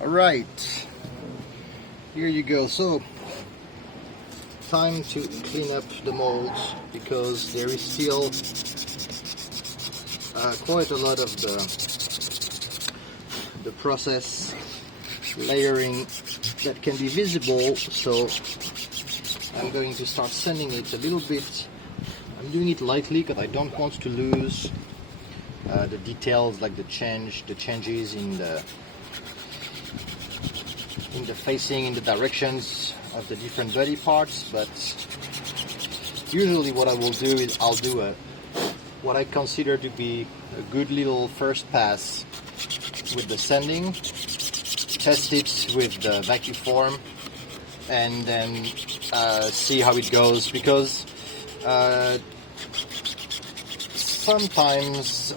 Alright, here you go. So, time to clean up the molds because there is still quite a lot of the process layering that can be visible. So I'm going to start sanding it a little bit. I'm doing it lightly because I don't want to lose the details, like the changes in the facing, in the directions of the different body parts. But usually what I will do is I'll do what I consider to be a good little first pass with the sanding, test it with the vacuum form, and then see how it goes, because sometimes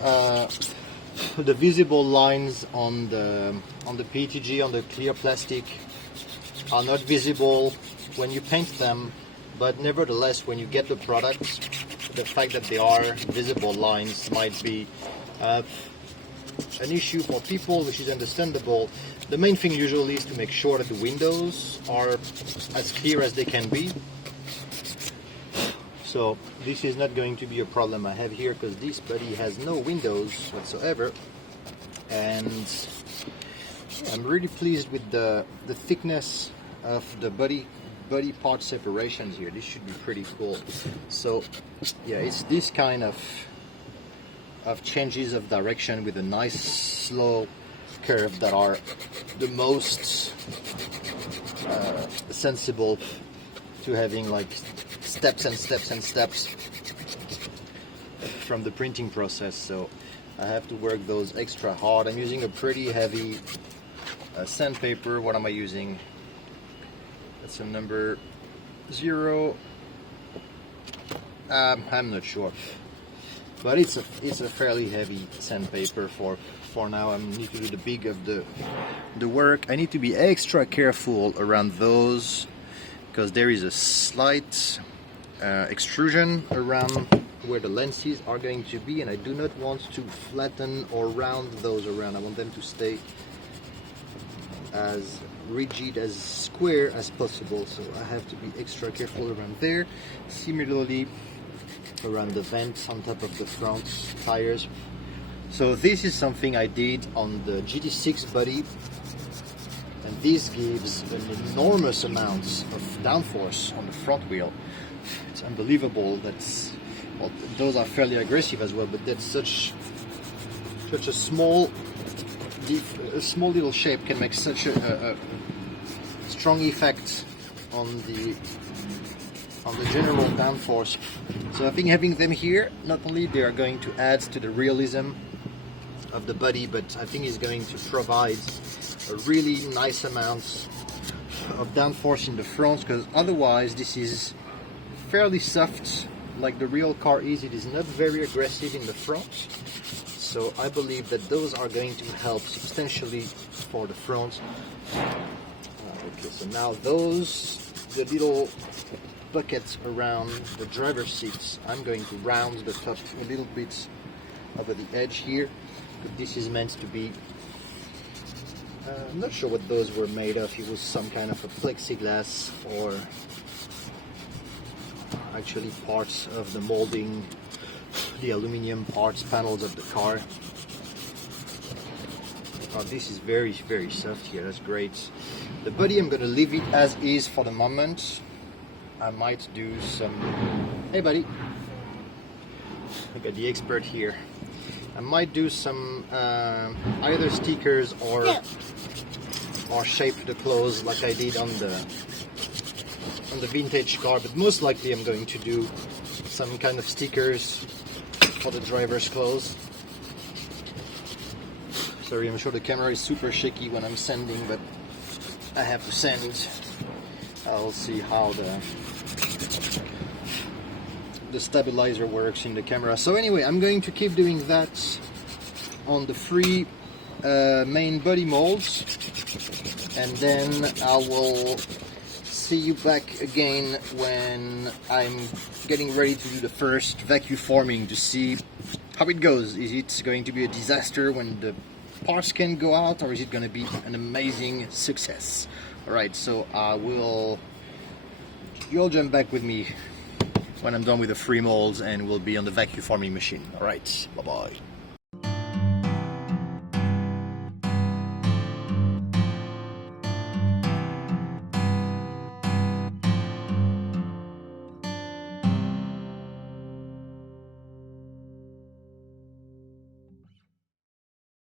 the visible lines on the PETG, on the clear plastic, are not visible when you paint them, but nevertheless when you get the product, the fact that they are visible lines might be an issue for people, which is understandable. The main thing usually is to make sure that the windows are as clear as they can be. So this is not going to be a problem I have here, because this body has no windows whatsoever, and I'm really pleased with the thickness of the body part separations here. This should be pretty cool. So yeah, it's this kind of changes of direction with a nice slow curve that are the most sensible to having like steps and steps and steps from the printing process. So I have to work those extra hard. I'm using a pretty heavy sandpaper. What am I using? That's a number 0. I'm not sure, but it's a fairly heavy sandpaper for now. I need to do the big of the work. I need to be extra careful around those because there is a slight extrusion around where the lenses are going to be, and I do not want to flatten or round those around. I want them to stay as rigid, as square as possible, so I have to be extra careful around there. Similarly around the vents on top of the front tires. So this is something I did on the GT6 body, and this gives an enormous amount of downforce on the front wheel. It's unbelievable. Well, those are fairly aggressive as well, but that's such a small little shape can make such a strong effect on the general downforce. So I think having them here, not only they are going to add to the realism of the body, but I think it's going to provide a really nice amount of downforce in the front, because otherwise this is fairly soft like the real car is. It is not very aggressive in the front. So I believe that those are going to help substantially for the front. Okay, so now the little buckets around the driver's seats, I'm going to round the top a little bit over the edge here. But this is meant to be, I'm not sure what those were made of. It was some kind of a plexiglass, or actually parts of the molding, the aluminum parts, panels of the car. Oh, this is very, very soft here. That's great. The body, I'm going to leave it as is for the moment. I might do some... Hey buddy, I got the expert here. I might do some either stickers or shape the clothes like I did on the vintage car, but most likely I'm going to do some kind of stickers for the driver's clothes. Sorry, I'm sure the camera is super shaky when I'm sanding, but I have to sand. I'll see how the stabilizer works in the camera. So anyway, I'm going to keep doing that on the 3 main body molds, and then I will see you back again when I'm getting ready to do the first vacuum forming to see how it goes. Is it going to be a disaster when the parts can go out, or is it going to be an amazing success? All right, so you'll jump back with me when I'm done with the free molds, and we'll be on the vacuum forming machine. All right, bye-bye.